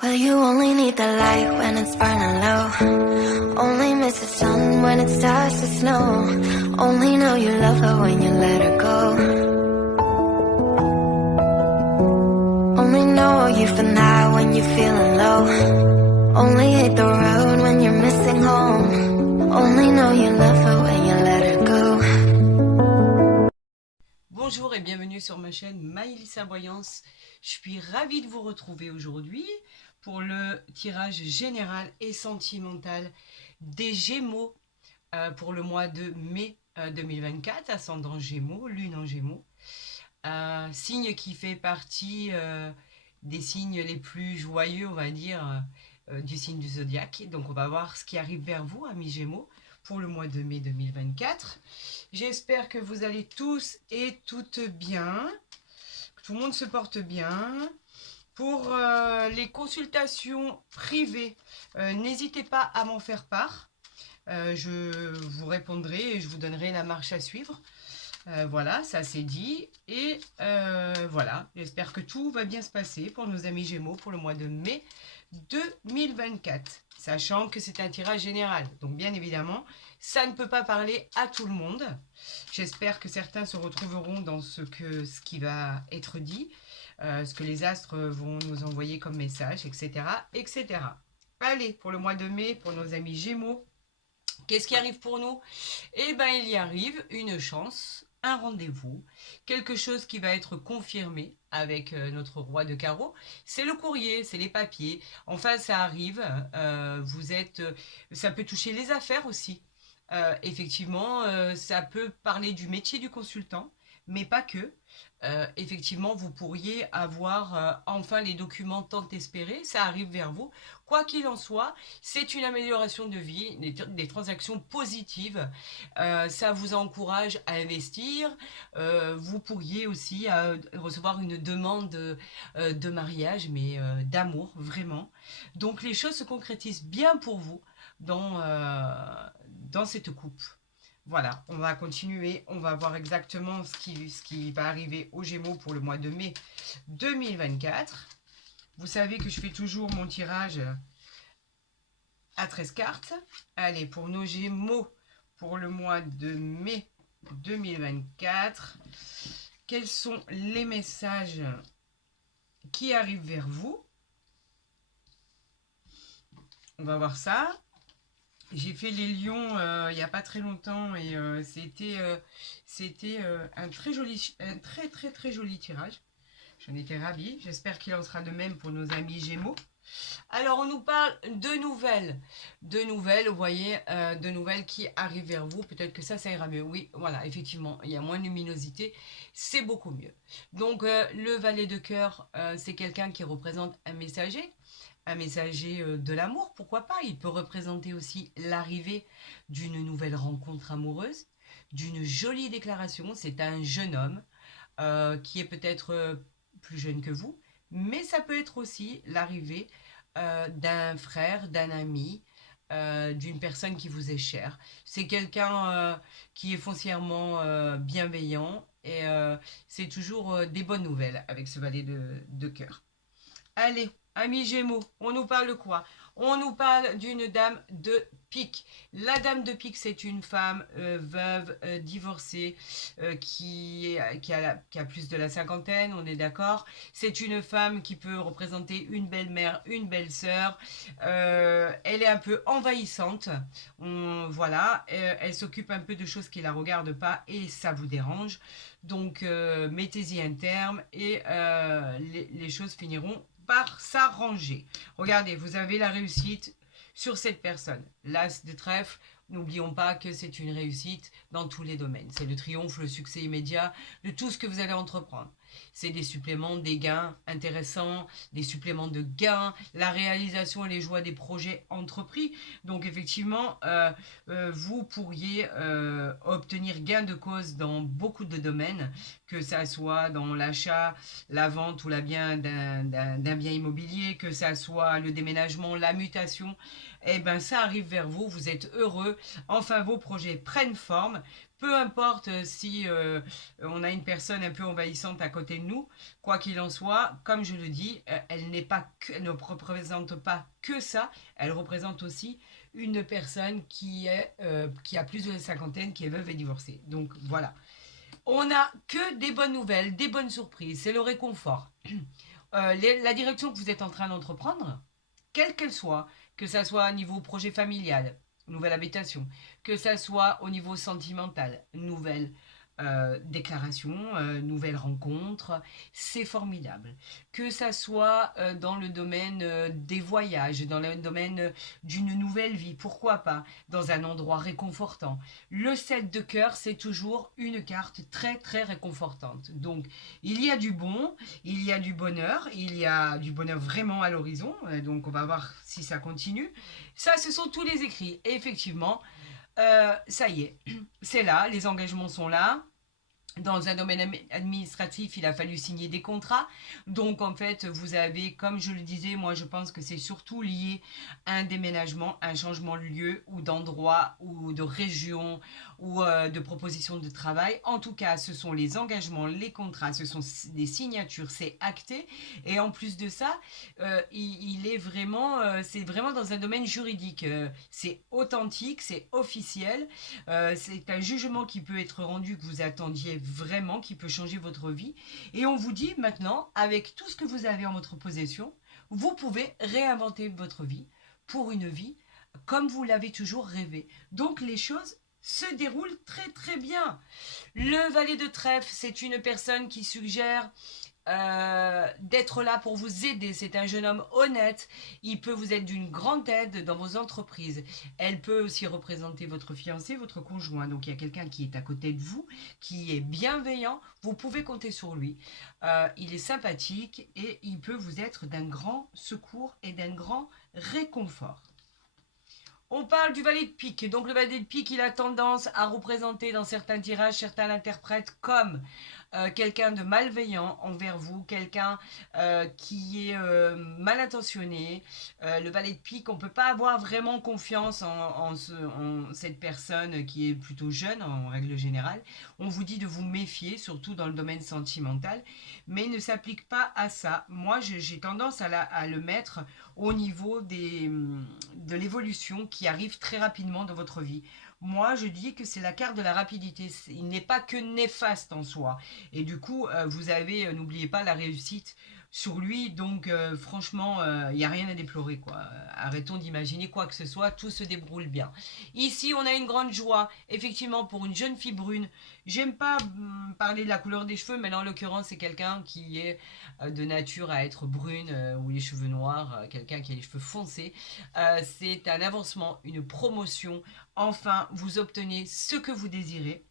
Well, you only need the light when it's burning low. Only miss the sun when it starts to snow. Only know you love her when you let her go. Only know you for now when you're feeling low. Only hate the road when you're missing home. Only know you love her when you let her go. Bonjour et bienvenue sur ma chaîne Maïlissa Voyance. Je suis ravie de vous retrouver aujourd'hui pour le tirage général et sentimental des Gémeaux pour le mois de mai 2024, ascendant Gémeaux, lune en Gémeaux. Signe qui fait partie des signes les plus joyeux, on va dire, du signe du zodiaque. Donc on va voir ce qui arrive vers vous, amis Gémeaux, pour le mois de mai 2024. J'espère que vous allez tous et toutes bien, que tout le monde se porte bien. Pour les consultations privées, n'hésitez pas à m'en faire part. Je vous répondrai et je vous donnerai la marche à suivre. Voilà, ça c'est dit. Et voilà, j'espère que tout va bien se passer pour nos amis Gémeaux pour le mois de mai 2024. Sachant que c'est un tirage général. Donc bien évidemment, ça ne peut pas parler à tout le monde. J'espère que certains se retrouveront dans ce qui va être dit. Ce que les astres vont nous envoyer comme message, etc., etc. Allez, pour le mois de mai, pour nos amis Gémeaux, qu'est-ce qui arrive pour nous? Eh bien, il y arrive une chance, un rendez-vous, quelque chose qui va être confirmé avec notre roi de carreau. C'est le courrier, c'est les papiers. Enfin, ça arrive. Ça peut toucher les affaires aussi. Effectivement, ça peut parler du métier du consultant, mais pas que. Effectivement, vous pourriez avoir enfin les documents tant espérés, ça arrive vers vous. Quoi qu'il en soit, c'est une amélioration de vie, des transactions positives. Ça vous encourage à investir. Vous pourriez aussi recevoir une demande de mariage, mais d'amour, vraiment. Donc les choses se concrétisent bien pour vous dans cette coupe. Voilà, on va continuer, on va voir exactement ce qui va arriver aux Gémeaux pour le mois de mai 2024. Vous savez que je fais toujours mon tirage à 13 cartes. Allez, pour nos Gémeaux, pour le mois de mai 2024, quels sont les messages qui arrivent vers vous? On va voir ça. J'ai fait les lions il n'y a pas très longtemps et c'était un très joli tirage. J'en étais ravie. J'espère qu'il en sera de même pour nos amis Gémeaux. Alors, on nous parle de nouvelles. De nouvelles, vous voyez, de nouvelles qui arrivent vers vous. Peut-être que ça ira mieux. Oui, voilà, effectivement, il y a moins de luminosité. C'est beaucoup mieux. Donc, le valet de cœur, c'est quelqu'un qui représente un messager de l'amour, pourquoi pas. Il peut représenter aussi l'arrivée d'une nouvelle rencontre amoureuse, d'une jolie déclaration. C'est un jeune homme qui est peut-être plus jeune que vous, mais ça peut être aussi l'arrivée d'un frère, d'un ami, d'une personne qui vous est chère. C'est quelqu'un qui est foncièrement bienveillant et c'est toujours des bonnes nouvelles avec ce valet de cœur. Allez, amis Gémeaux, on nous parle de quoi? On nous parle d'une dame de pique. La dame de pique, c'est une femme veuve, divorcée, qui a plus de la cinquantaine, on est d'accord. C'est une femme qui peut représenter une belle-mère, une belle-sœur. Elle est un peu envahissante. Voilà, elle s'occupe un peu de choses qui ne la regardent pas et ça vous dérange. Donc, mettez-y un terme et les choses finiront par s'arranger. Regardez, vous avez la réussite sur cette personne. L'as de trèfle, n'oublions pas que c'est une réussite dans tous les domaines. C'est le triomphe, le succès immédiat de tout ce que vous allez entreprendre. C'est des suppléments, des gains intéressants, des suppléments de gains, la réalisation et les joies des projets entrepris. Donc effectivement, vous pourriez obtenir gain de cause dans beaucoup de domaines, que ça soit dans l'achat, la vente ou la bien d'un bien immobilier, que ça soit le déménagement, la mutation. Eh bien, ça arrive vers vous, vous êtes heureux. Enfin, vos projets prennent forme peu importe si on a une personne un peu envahissante à côté de nous, quoi qu'il en soit, comme je le dis, elle ne représente pas que ça, elle représente aussi une personne qui a plus de la cinquantaine, qui est veuve et divorcée. Donc voilà. On n'a que des bonnes nouvelles, des bonnes surprises, c'est le réconfort. La direction que vous êtes en train d'entreprendre, quelle qu'elle soit, que ça soit au niveau projet familial, nouvelle habitation, que ça soit au niveau sentimental, nouvelle déclaration, nouvelle rencontre, c'est formidable. Que ça soit dans le domaine des voyages, dans le domaine d'une nouvelle vie, pourquoi pas, dans un endroit réconfortant. Le 7 de cœur, c'est toujours une carte très très réconfortante. Donc, il y a du bon, il y a du bonheur, il y a du bonheur vraiment à l'horizon, donc on va voir si ça continue. Ça, ce sont tous les écrits. Et effectivement, ça y est, c'est là, les engagements sont là. Dans un domaine administratif, il a fallu signer des contrats. Donc, en fait, vous avez, comme je le disais, moi, je pense que c'est surtout lié à un déménagement, un changement de lieu ou d'endroit ou de région ou de proposition de travail. En tout cas, ce sont les engagements, les contrats, ce sont des signatures, c'est acté. Et en plus de ça, il est vraiment, c'est vraiment dans un domaine juridique. C'est authentique, c'est officiel. C'est un jugement qui peut être rendu que vous attendiez vraiment, qui peut changer votre vie. Et on vous dit maintenant, avec tout ce que vous avez en votre possession, vous pouvez réinventer votre vie pour une vie comme vous l'avez toujours rêvé. Donc les choses se déroulent très très bien. Le valet de trèfle, c'est une personne qui suggère d'être là pour vous aider. C'est un jeune homme honnête. Il peut vous être d'une grande aide dans vos entreprises. Elle peut aussi représenter votre fiancé, votre conjoint. Donc il y a quelqu'un qui est à côté de vous, qui est bienveillant. Vous pouvez compter sur lui. Il est sympathique et il peut vous être d'un grand secours et d'un grand réconfort. On parle du valet de pique. Donc le valet de pique, il a tendance à représenter dans certains tirages, certains l'interprètent comme quelqu'un de malveillant envers vous, quelqu'un qui est mal intentionné. Le valet de pique, on ne peut pas avoir vraiment confiance en cette personne qui est plutôt jeune en règle générale. On vous dit de vous méfier, surtout dans le domaine sentimental, mais il ne s'applique pas à ça. Moi, j'ai tendance à le mettre au niveau de l'évolution qui arrive très rapidement dans votre vie. Moi, je dis que c'est la carte de la rapidité. Il n'est pas que néfaste en soi. Et du coup, vous avez, n'oubliez pas, la réussite sur lui. Donc, franchement, il n'y a rien à déplorer, quoi. Arrêtons d'imaginer quoi que ce soit. Tout se déroule bien. Ici, on a une grande joie, effectivement, pour une jeune fille brune. J'aime pas parler de la couleur des cheveux, mais là, en l'occurrence, c'est quelqu'un qui est de nature à être brune ou les cheveux noirs, quelqu'un qui a les cheveux foncés. C'est un avancement, une promotion. Enfin, vous obtenez ce que vous désirez.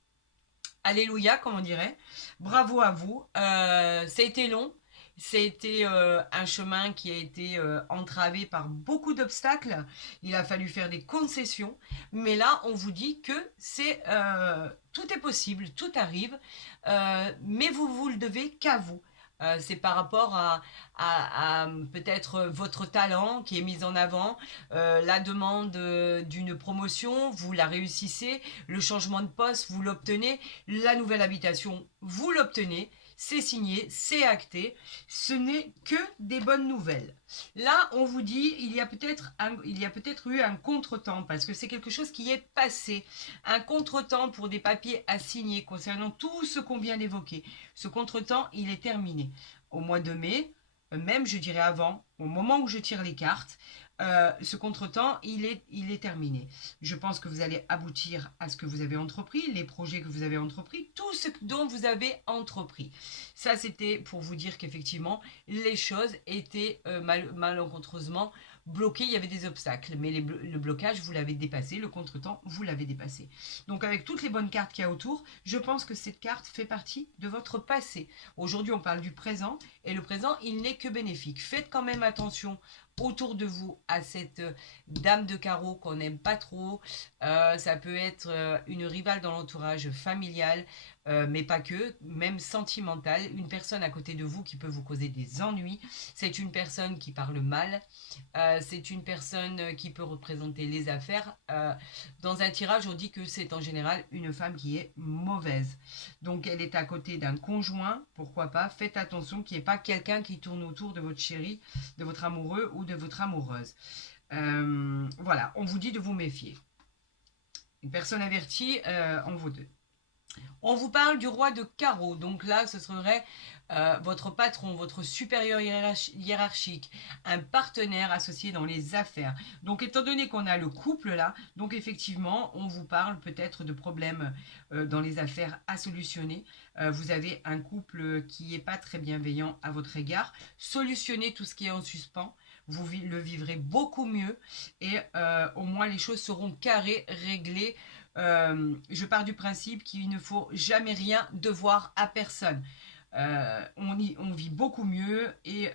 Alléluia, comme on dirait. Bravo à vous. Ça a été long. C'était un chemin qui a été entravé par beaucoup d'obstacles. Il a fallu faire des concessions. Mais là, on vous dit que tout est possible, tout arrive. Mais vous le devez qu'à vous. C'est par rapport à peut-être votre talent qui est mis en avant, la demande d'une promotion, vous la réussissez, le changement de poste, vous l'obtenez, la nouvelle habitation, vous l'obtenez, c'est signé, c'est acté, ce n'est que des bonnes nouvelles. Là, on vous dit, il y a peut-être eu un contretemps, parce que c'est quelque chose qui est passé. Un contretemps pour des papiers à signer concernant tout ce qu'on vient d'évoquer. Ce contretemps, il est terminé. Au mois de mai, même je dirais avant, au moment où je tire les cartes, ce contretemps, il est terminé. Je pense que vous allez aboutir à ce que vous avez entrepris, les projets que vous avez entrepris, tout ce dont vous avez entrepris. Ça, c'était pour vous dire qu'effectivement, les choses étaient malencontreusement bloquées. Il y avait des obstacles, mais le blocage, vous l'avez dépassé, le contretemps, vous l'avez dépassé. Donc, avec toutes les bonnes cartes qu'il y a autour, je pense que cette carte fait partie de votre passé. Aujourd'hui, on parle du présent, et le présent, il n'est que bénéfique. Faites quand même attention autour de vous à cette dame de carreau qu'on n'aime pas trop. Ça peut être une rivale dans l'entourage familial. mais pas que, même sentimentale, une personne à côté de vous qui peut vous causer des ennuis, c'est une personne qui parle mal, c'est une personne qui peut représenter les affaires. Dans un tirage, on dit que c'est en général une femme qui est mauvaise. Donc elle est à côté d'un conjoint, pourquoi pas, faites attention qu'il n'y ait pas quelqu'un qui tourne autour de votre chéri, de votre amoureux ou de votre amoureuse. Voilà, on vous dit de vous méfier. Une personne avertie en vaut deux. On vous parle du roi de carreau. Donc là, ce serait votre patron, votre supérieur hiérarchique, un partenaire associé dans les affaires. Donc étant donné qu'on a le couple là, donc effectivement, on vous parle peut-être de problèmes dans les affaires à solutionner. Vous avez un couple qui n'est pas très bienveillant à votre égard. Solutionnez tout ce qui est en suspens. Vous le vivrez beaucoup mieux et au moins les choses seront carrées, réglées. Je pars du principe qu'il ne faut jamais rien devoir à personne. On vit beaucoup mieux et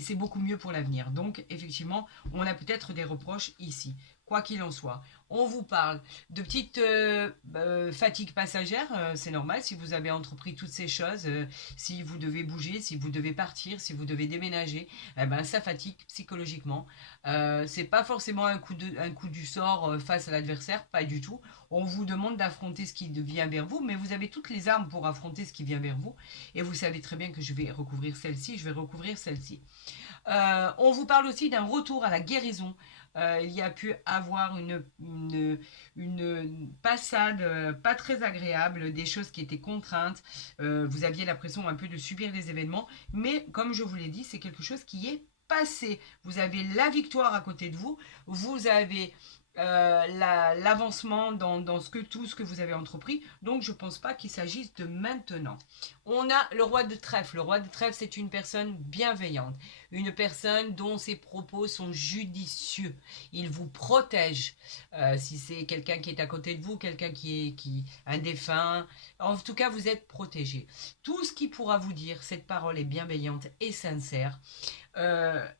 c'est beaucoup mieux pour l'avenir. Donc, effectivement, on a peut-être des reproches ici. Quoi qu'il en soit, on vous parle de petites fatigues passagères, c'est normal si vous avez entrepris toutes ces choses, si vous devez bouger, si vous devez partir, si vous devez déménager, eh ben, ça fatigue psychologiquement. C'est pas forcément un coup du sort face à l'adversaire, pas du tout. On vous demande d'affronter ce qui vient vers vous, mais vous avez toutes les armes pour affronter ce qui vient vers vous. Et vous savez très bien que je vais recouvrir celle-ci, je vais recouvrir celle-ci. On vous parle aussi d'un retour à la guérison. Il y a pu avoir une passade pas très agréable, des choses qui étaient contraintes. Vous aviez l'impression un peu de subir les événements. Mais comme je vous l'ai dit, c'est quelque chose qui est passé. Vous avez la victoire à côté de vous. Vous avez l'avancement dans tout ce que vous avez entrepris. Donc je ne pense pas qu'il s'agisse de maintenant. On a le roi de trèfle. Le roi de trèfle, c'est une personne bienveillante, une personne dont ses propos sont judicieux. Il vous protège. Si c'est quelqu'un qui est à côté de vous, quelqu'un qui est un défunt, en tout cas vous êtes protégé. Tout ce qu'il pourra vous dire, cette parole est bienveillante et sincère. Elle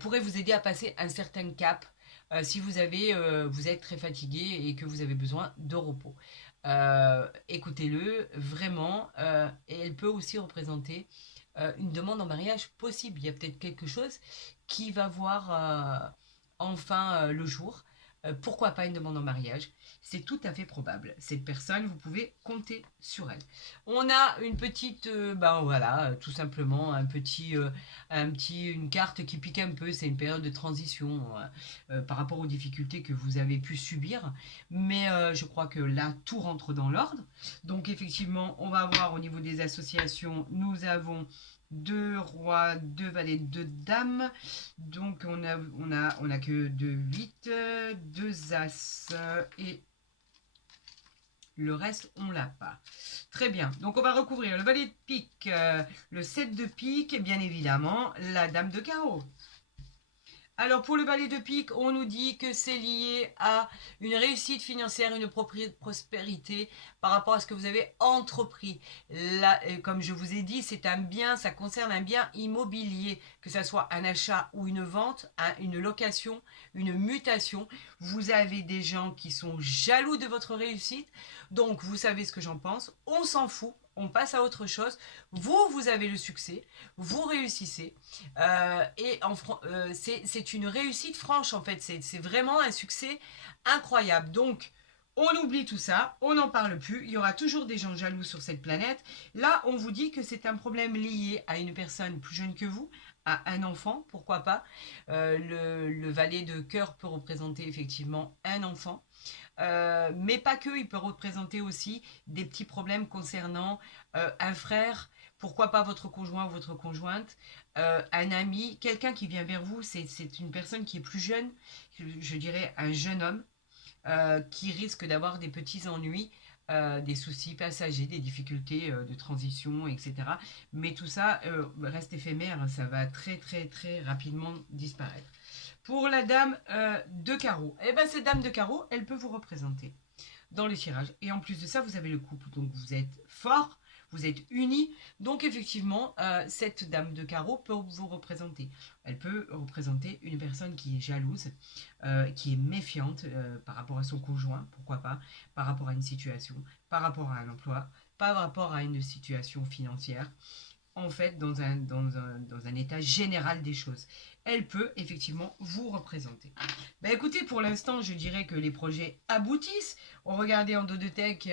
pourrait vous aider à passer un certain cap. Si vous êtes très fatigué et que vous avez besoin de repos. Écoutez-le, vraiment, et elle peut aussi représenter une demande en mariage possible. Il y a peut-être quelque chose qui va voir enfin le jour. Pourquoi pas une demande en mariage? C'est tout à fait probable. Cette personne, vous pouvez compter sur elle. On a une petite, voilà, tout simplement une carte qui pique un peu. C'est une période de transition par rapport aux difficultés que vous avez pu subir. Mais je crois que là, tout rentre dans l'ordre. Donc effectivement, on va voir au niveau des associations, nous avons 2 rois, 2 valets, 2 dames. Donc on a que 2 8, 2 as et le reste on l'a pas. Très bien. Donc on va recouvrir le valet de pique, le 7 de pique et bien évidemment la dame de carreau. Alors pour le valet de pique, on nous dit que c'est lié à une réussite financière, une prospérité par rapport à ce que vous avez entrepris. Là, comme je vous ai dit, c'est un bien, ça concerne un bien immobilier, que ce soit un achat ou une vente, une location, une mutation. Vous avez des gens qui sont jaloux de votre réussite, donc vous savez ce que j'en pense, on s'en fout. On passe à autre chose. Vous avez le succès, vous réussissez. C'est une réussite franche, en fait. C'est vraiment un succès incroyable. Donc, on oublie tout ça, on n'en parle plus. Il y aura toujours des gens jaloux sur cette planète. Là, on vous dit que c'est un problème lié à une personne plus jeune que vous, à un enfant, pourquoi pas. Le valet de cœur peut représenter effectivement un enfant. Mais pas que, il peut représenter aussi des petits problèmes concernant un frère, pourquoi pas votre conjoint ou votre conjointe, un ami, quelqu'un qui vient vers vous, c'est une personne qui est plus jeune, je dirais un jeune homme, qui risque d'avoir des petits ennuis, des soucis passagers, des difficultés de transition, etc. Mais tout ça reste éphémère, ça va très très très rapidement disparaître. Pour la dame de carreau, eh ben cette dame de carreau, elle peut vous représenter dans le tirage. Et en plus de ça, vous avez le couple. Donc vous êtes fort, vous êtes unis. Donc effectivement, cette dame de carreau peut vous représenter. Elle peut représenter une personne qui est jalouse, qui est méfiante par rapport à son conjoint, pourquoi pas, par rapport à une situation, par rapport à un emploi, par rapport à une situation financière, en fait, dans un état général des choses. Elle peut effectivement vous représenter. Ben écoutez, pour l'instant, je dirais que les projets aboutissent. On regardait en dos de deck,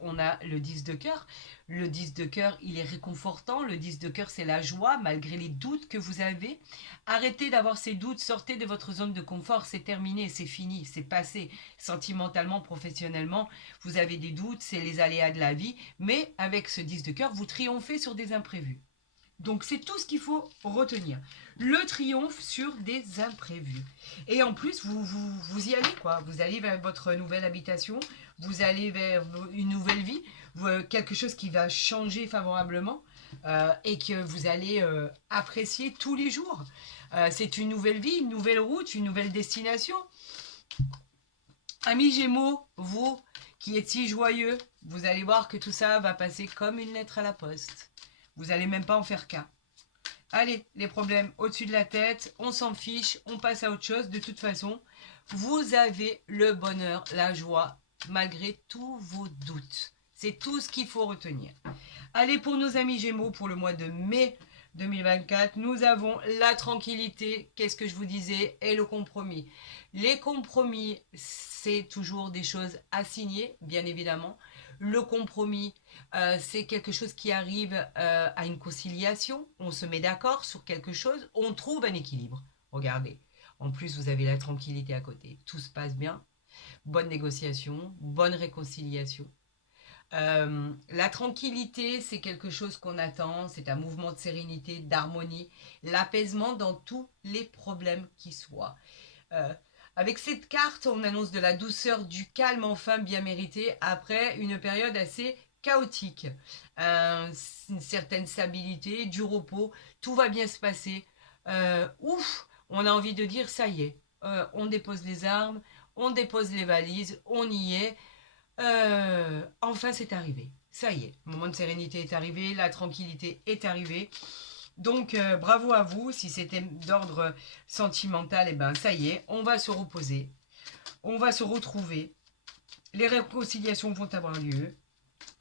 on a le 10 de cœur. Le 10 de cœur, il est réconfortant. Le 10 de cœur, c'est la joie, malgré les doutes que vous avez. Arrêtez d'avoir ces doutes, sortez de votre zone de confort, c'est terminé, c'est fini, c'est passé. Sentimentalement, professionnellement, vous avez des doutes, c'est les aléas de la vie. Mais avec ce 10 de cœur, vous triomphez sur des imprévus. Donc c'est tout ce qu'il faut retenir. Le triomphe sur des imprévus. Et en plus, vous y allez quoi. Vous allez vers votre nouvelle habitation, vous allez vers une nouvelle vie, quelque chose qui va changer favorablement et que vous allez apprécier tous les jours. C'est une nouvelle vie, une nouvelle route, une nouvelle destination. Amis Gémeaux, vous qui êtes si joyeux, vous allez voir que tout ça va passer comme une lettre à la poste. Vous n'allez même pas en faire cas. Allez, les problèmes au-dessus de la tête, on s'en fiche, on passe à autre chose. De toute façon, vous avez le bonheur, la joie, malgré tous vos doutes. C'est tout ce qu'il faut retenir. Allez, pour nos amis Gémeaux, pour le mois de mai 2024, nous avons la tranquillité, qu'est-ce que je vous disais, et le compromis. Les compromis, c'est toujours des choses à signer, bien évidemment. Le compromis, c'est quelque chose qui arrive à une conciliation. On se met d'accord sur quelque chose, on trouve un équilibre. Regardez, en plus vous avez la tranquillité à côté. Tout se passe bien, bonne négociation, bonne réconciliation. La tranquillité, c'est quelque chose qu'on attend, c'est un mouvement de sérénité, d'harmonie, l'apaisement dans tous les problèmes qui soient. Avec cette carte, on annonce de la douceur, du calme enfin bien mérité après une période assez chaotique. Une certaine stabilité, du repos, tout va bien se passer. Ouf, on a envie de dire ça y est, on dépose les armes, on dépose les valises, on y est. Enfin c'est arrivé, ça y est, le moment de sérénité est arrivé, la tranquillité est arrivée. Donc bravo à vous, si c'était d'ordre sentimental, et ben ça y est, on va se reposer, on va se retrouver, les réconciliations vont avoir lieu,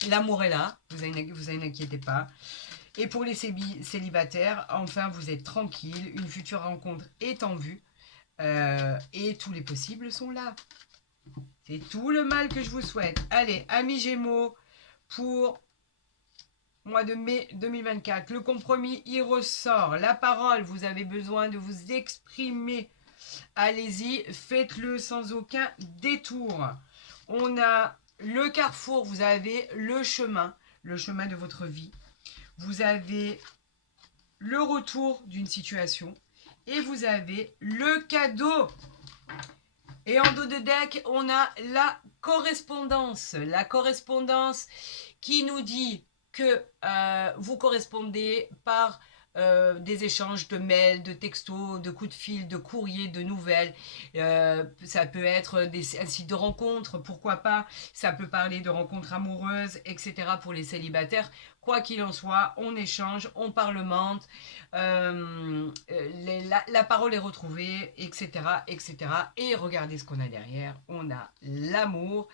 l'amour est là, vous inquiétez pas. Et pour les célibataires, enfin vous êtes tranquille, une future rencontre est en vue et tous les possibles sont là. C'est tout le mal que je vous souhaite. Allez, amis Gémeaux, pour mois de mai 2024, le compromis, il ressort. La parole, vous avez besoin de vous exprimer. Allez-y, faites-le sans aucun détour. On a le carrefour, vous avez le chemin de votre vie. Vous avez le retour d'une situation et vous avez le cadeau. Et en dos de deck, on a la correspondance. La correspondance qui nous dit que vous correspondez par des échanges de mails, de textos, de coups de fil, de courriers, de nouvelles. Ça peut être un site de rencontres, pourquoi pas. Ça peut parler de rencontres amoureuses, etc. pour les célibataires. Quoi qu'il en soit, on échange, on parlemente, la parole est retrouvée, etc., etc. Et regardez ce qu'on a derrière. On a l'amour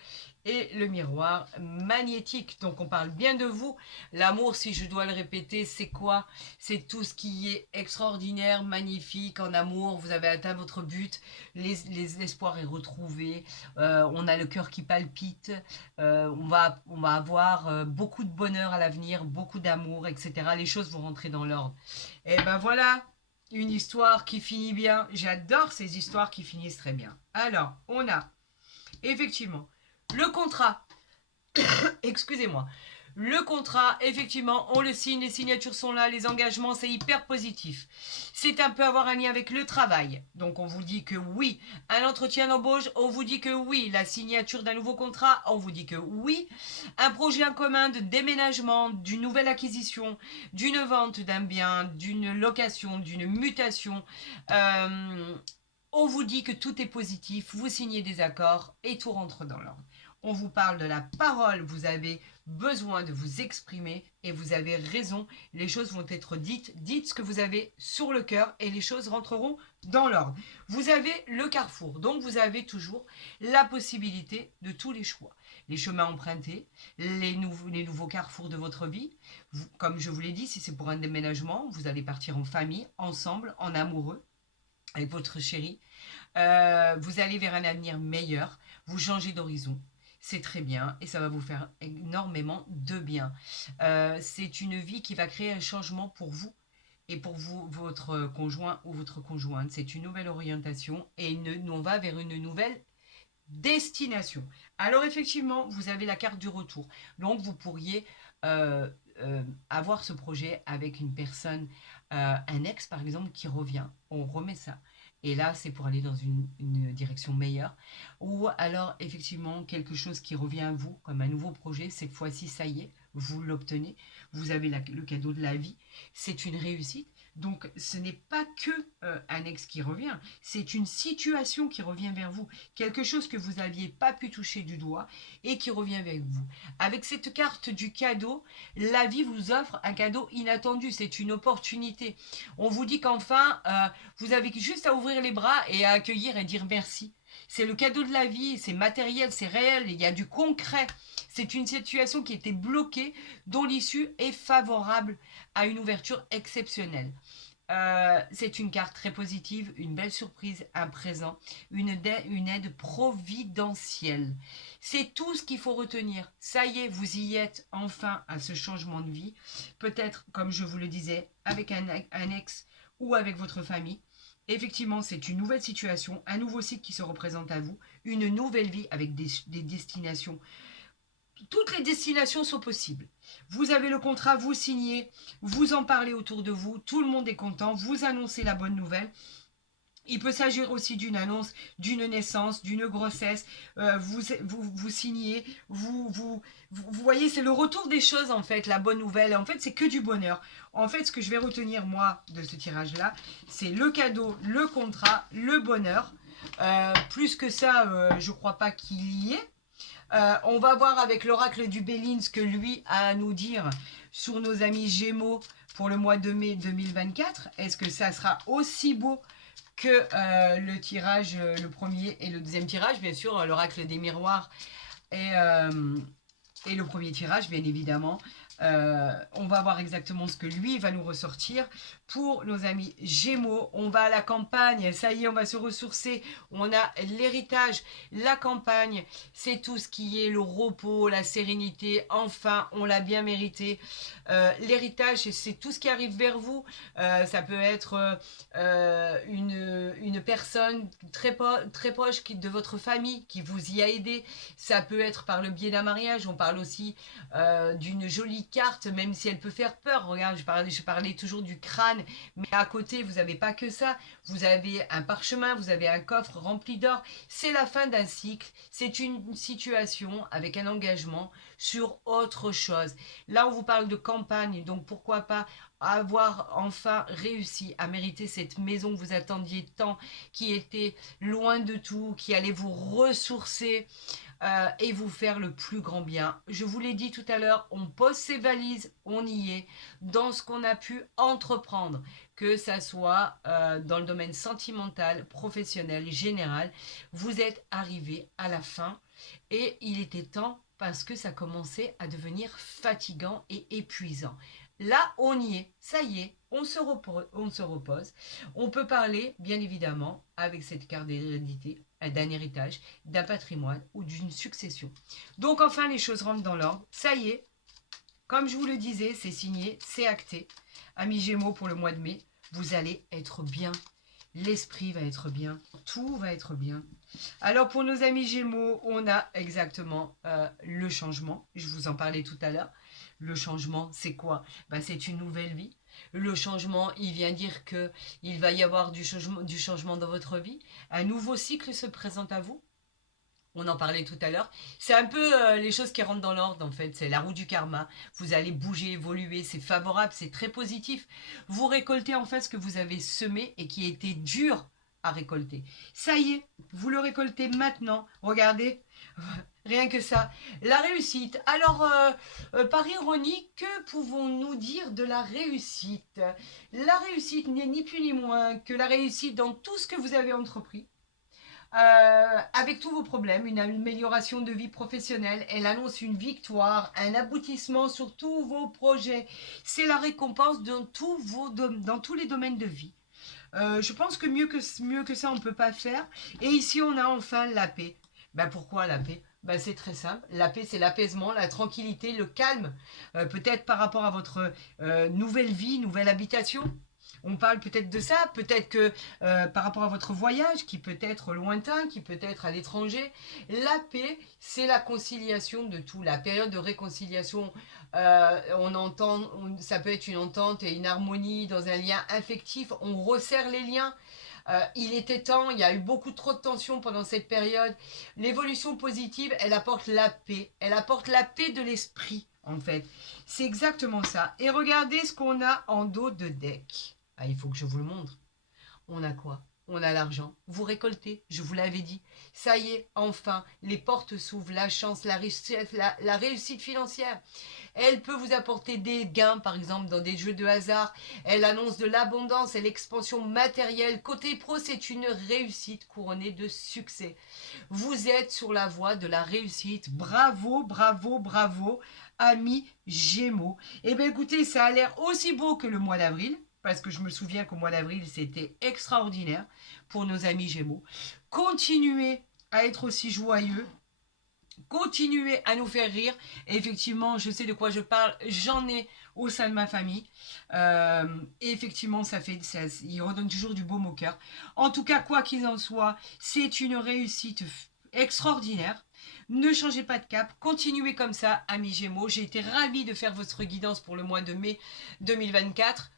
et le miroir magnétique. Donc on parle bien de vous. L'amour, si je dois le répéter, c'est quoi? C'est tout ce qui est extraordinaire, magnifique en amour. Vous avez atteint votre but. L'espoir est retrouvé. On a le cœur qui palpite. On va avoir beaucoup de bonheur à l'avenir, beaucoup d'amour, etc. Les choses vont rentrer dans l'ordre. Et ben voilà, une histoire qui finit bien. J'adore ces histoires qui finissent très bien. Alors, on a effectivement le contrat. Excusez-moi. Le contrat, effectivement, on le signe, les signatures sont là, les engagements, c'est hyper positif. C'est un peu avoir un lien avec le travail. Donc, on vous dit que oui. Un entretien d'embauche, on vous dit que oui. La signature d'un nouveau contrat, on vous dit que oui. Un projet en commun de déménagement, d'une nouvelle acquisition, d'une vente d'un bien, d'une location, d'une mutation. On vous dit que tout est positif, vous signez des accords et tout rentre dans l'ordre. On vous parle de la parole, vous avez besoin de vous exprimer et vous avez raison, les choses vont être dites. Dites ce que vous avez sur le cœur et les choses rentreront dans l'ordre. Vous avez le carrefour, donc vous avez toujours la possibilité de tous les choix. Les chemins empruntés, les nouveaux carrefours de votre vie. Comme je vous l'ai dit, si c'est pour un déménagement, vous allez partir en famille, ensemble, en amoureux, avec votre chéri. Vous allez vers un avenir meilleur, vous changez d'horizon. C'est très bien et ça va vous faire énormément de bien. C'est une vie qui va créer un changement pour vous et pour vous, votre conjoint ou votre conjointe. C'est une nouvelle orientation et on va vers une nouvelle destination. Alors effectivement, vous avez la carte du retour. Donc vous pourriez avoir ce projet avec une personne, un ex par exemple qui revient. On remet ça. Et là, c'est pour aller dans une direction meilleure. Ou alors, effectivement, quelque chose qui revient à vous, comme un nouveau projet. Cette fois-ci, ça y est, vous l'obtenez. Vous avez le cadeau de la vie. C'est une réussite. Donc, ce n'est pas que un ex qui revient. C'est une situation qui revient vers vous. Quelque chose que vous n'aviez pas pu toucher du doigt et qui revient avec vous. Avec cette carte du cadeau, la vie vous offre un cadeau inattendu. C'est une opportunité. On vous dit qu'enfin, vous avez juste à ouvrir les bras et à accueillir et dire merci. C'est le cadeau de la vie, c'est matériel, c'est réel, il y a du concret. C'est une situation qui était bloquée, dont l'issue est favorable à une ouverture exceptionnelle. C'est une carte très positive, une belle surprise, un présent, une aide providentielle. C'est tout ce qu'il faut retenir. Ça y est, vous y êtes enfin à ce changement de vie. Peut-être, comme je vous le disais, avec un ex ou avec votre famille. Effectivement, c'est une nouvelle situation, un nouveau cycle qui se représente à vous, une nouvelle vie avec des destinations. Toutes les destinations sont possibles. Vous avez le contrat, vous signez, vous en parlez autour de vous, tout le monde est content, vous annoncez la bonne nouvelle. Il peut s'agir aussi d'une annonce, d'une naissance, d'une grossesse. Vous signez, vous voyez, c'est le retour des choses en fait, la bonne nouvelle. En fait, c'est que du bonheur. En fait, ce que je vais retenir moi de ce tirage-là, c'est le cadeau, le contrat, le bonheur. Plus que ça, je ne crois pas qu'il y ait. On va voir avec l'oracle du Béline ce que lui a à nous dire sur nos amis Gémeaux pour le mois de mai 2024. Est-ce que ça sera aussi beau que le tirage, le premier et le deuxième tirage, bien sûr, l'oracle des miroirs et le premier tirage, bien évidemment. On va voir exactement ce que lui va nous ressortir. Pour nos amis Gémeaux, on va à la campagne, ça y est, on va se ressourcer. On a l'héritage, la campagne, c'est tout ce qui est le repos, la sérénité. Enfin, on l'a bien mérité. L'héritage, c'est tout ce qui arrive vers vous. Ça peut être une personne très proche de votre famille qui vous y a aidé. Ça peut être par le biais d'un mariage. On parle aussi d'une jolie carte, même si elle peut faire peur. Regarde, je parlais toujours du crâne, mais à côté, vous n'avez pas que ça. Vous avez un parchemin, vous avez un coffre rempli d'or. C'est la fin d'un cycle. C'est une situation avec un engagement sur autre chose. Là, on vous parle de campagne, donc pourquoi pas avoir enfin réussi à mériter cette maison que vous attendiez tant, qui était loin de tout, qui allait vous ressourcer et vous faire le plus grand bien. Je vous l'ai dit tout à l'heure, on pose ses valises, on y est, dans ce qu'on a pu entreprendre, que ça soit dans le domaine sentimental, professionnel, général. Vous êtes arrivé à la fin et il était temps parce que ça commençait à devenir fatigant et épuisant. Là, on y est, ça y est, on se repose. On peut parler, bien évidemment, avec cette carte d'hérédité, d'un héritage, d'un patrimoine ou d'une succession. Donc enfin, les choses rentrent dans l'ordre. Ça y est, comme je vous le disais, c'est signé, c'est acté. Amis Gémeaux, pour le mois de mai, vous allez être bien. L'esprit va être bien, tout va être bien. Alors pour nos amis Gémeaux, on a exactement le changement. Je vous en parlais tout à l'heure. Le changement, c'est quoi? C'est une nouvelle vie. Le changement, il vient dire qu'il va y avoir du changement dans votre vie. Un nouveau cycle se présente à vous. On en parlait tout à l'heure. C'est un peu les choses qui rentrent dans l'ordre, en fait. C'est la roue du karma. Vous allez bouger, évoluer. C'est favorable, c'est très positif. Vous récoltez enfin ce que vous avez semé et qui était dur à récolter. Ça y est, vous le récoltez maintenant. Regardez, rien que ça. La réussite. Alors, par ironie, que pouvons-nous dire de la réussite? La réussite n'est ni plus ni moins que la réussite dans tout ce que vous avez entrepris. Avec tous vos problèmes, une amélioration de vie professionnelle, elle annonce une victoire, un aboutissement sur tous vos projets. C'est la récompense dans dans tous les domaines de vie. Je pense que mieux que ça, on ne peut pas faire. Et ici, on a enfin la paix. Ben, pourquoi la paix? Ben, c'est très simple. La paix, c'est l'apaisement, la tranquillité, le calme. Peut-être par rapport à votre nouvelle vie, nouvelle habitation. On parle peut-être de ça, peut-être que par rapport à votre voyage, qui peut être lointain, qui peut être à l'étranger, la paix, c'est la conciliation de tout. La période de réconciliation, ça peut être une entente et une harmonie dans un lien affectif, on resserre les liens. Il était temps, il y a eu beaucoup trop de tensions pendant cette période. L'évolution positive, elle apporte la paix de l'esprit, en fait. C'est exactement ça. Et regardez ce qu'on a en dos de deck. Ah, il faut que je vous le montre. On a quoi? On a l'argent. Vous récoltez, je vous l'avais dit. Ça y est, enfin, les portes s'ouvrent, la chance, la réussite financière. Elle peut vous apporter des gains, par exemple, dans des jeux de hasard. Elle annonce de l'abondance et l'expansion matérielle. Côté pro, c'est une réussite couronnée de succès. Vous êtes sur la voie de la réussite. Bravo, bravo, bravo, amis Gémeaux. Eh bien, écoutez, ça a l'air aussi beau que le mois d'avril. Parce que je me souviens qu'au mois d'avril, c'était extraordinaire pour nos amis Gémeaux. Continuez à être aussi joyeux. Continuez à nous faire rire. Et effectivement, je sais de quoi je parle. J'en ai au sein de ma famille. Et effectivement, il redonne toujours du baume au cœur. En tout cas, quoi qu'il en soit, c'est une réussite extraordinaire. Ne changez pas de cap, continuez comme ça, amis Gémeaux. J'ai été ravie de faire votre guidance pour le mois de mai 2024.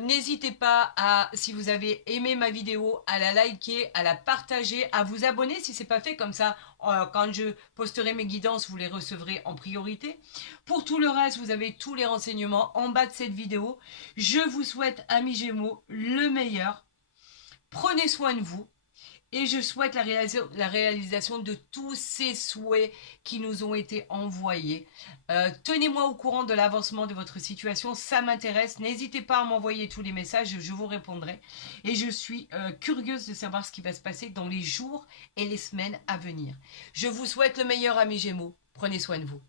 N'hésitez pas à, si vous avez aimé ma vidéo, à la liker, à la partager, à vous abonner si ce n'est pas fait. Comme ça, quand je posterai mes guidances, vous les recevrez en priorité. Pour tout le reste, vous avez tous les renseignements en bas de cette vidéo. Je vous souhaite, amis Gémeaux, le meilleur. Prenez soin de vous. Et je souhaite la réalisation de tous ces souhaits qui nous ont été envoyés. Tenez-moi au courant de l'avancement de votre situation, ça m'intéresse. N'hésitez pas à m'envoyer tous les messages, je vous répondrai. Et je suis curieuse de savoir ce qui va se passer dans les jours et les semaines à venir. Je vous souhaite le meilleur, amis Gémeaux. Prenez soin de vous.